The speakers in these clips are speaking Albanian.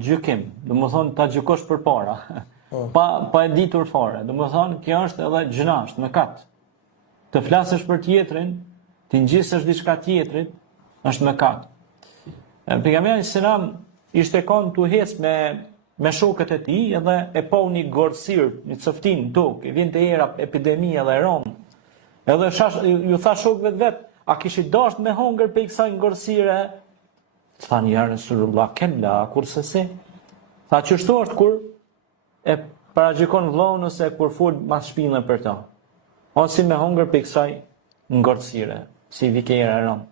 gjykim, do më thonë ta gjykosh për para, pa e ditur fare, do më thonë kjo është edhe gjëna, është mëkat. Të flasësh për tjetrin, të ngjisësh diçka tjetrit, është mëkat. Pejgamberi selam ishte kon tu hec me shokët e tij edhe e pa një gorësir, një coftin tokë, vjen të era epidemia dhe Rom. Edhe ju tha shokëve vet, a kishit dashur me hongër për kësaj ngorësire? Thanë ja Resulullah, kella, kurse si. Tha çështo është kur e paragjykon vllahun ose kur fol mas shpinën për ta. Ose me hongër për kësaj ngorësire, si vikera e Rom.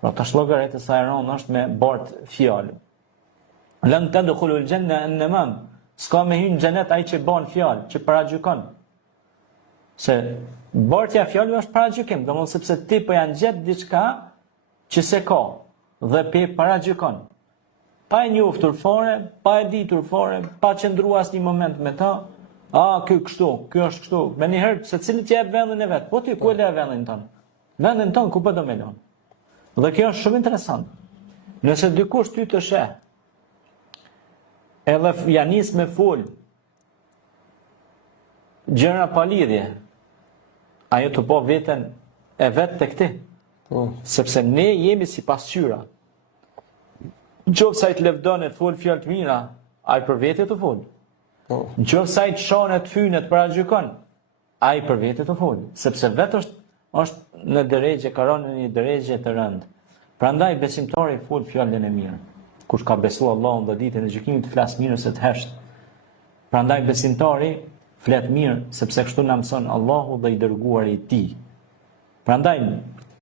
Pra tash llogaritë sa e Rom është me bart fjalë. Lan tadkhulul janna an-namam. S'ka me hyrë në xhenet ai që bën fjalë, që paragjykon. Se bartja fjalëve është paragjykim, domethënë sepse ti po ja ngjet diçka që se ka dhe pe paragjykon. Pa e njoftur fare, pa e ditur fare, pa qëndruar asnjë moment me ta, ky kështu, ky është kështu. Me njëherë secili t'jep vendin e vet. Po ti ku e le vendin ton? Vendin ton ku po do më lën? Dhe kjo është shumë interesant. Nëse dikush ty të sheh, edhe ja nis me fol gjëra pa lidhje, ajo të po veten e vet tek ti. Sepse ne jemi si pasqyra. Nëse ai të lëvdon e të fol fjalë të mira, ai për vete të fol. Nëse ai të shon e të fynë të paragjykon, ai për vete të fol, sepse vetë është në drejgje, ka rënë në një drejgje të rëndë. Prandaj besimtari fol fjalën e mirë. Kush ka besuar Allahun dhe ditën e gjykimit flas mirë se të hesht. Prandaj besimtari flet mirë sepse kështu na mëson Allahu dhe i dërguari i tij. Prandaj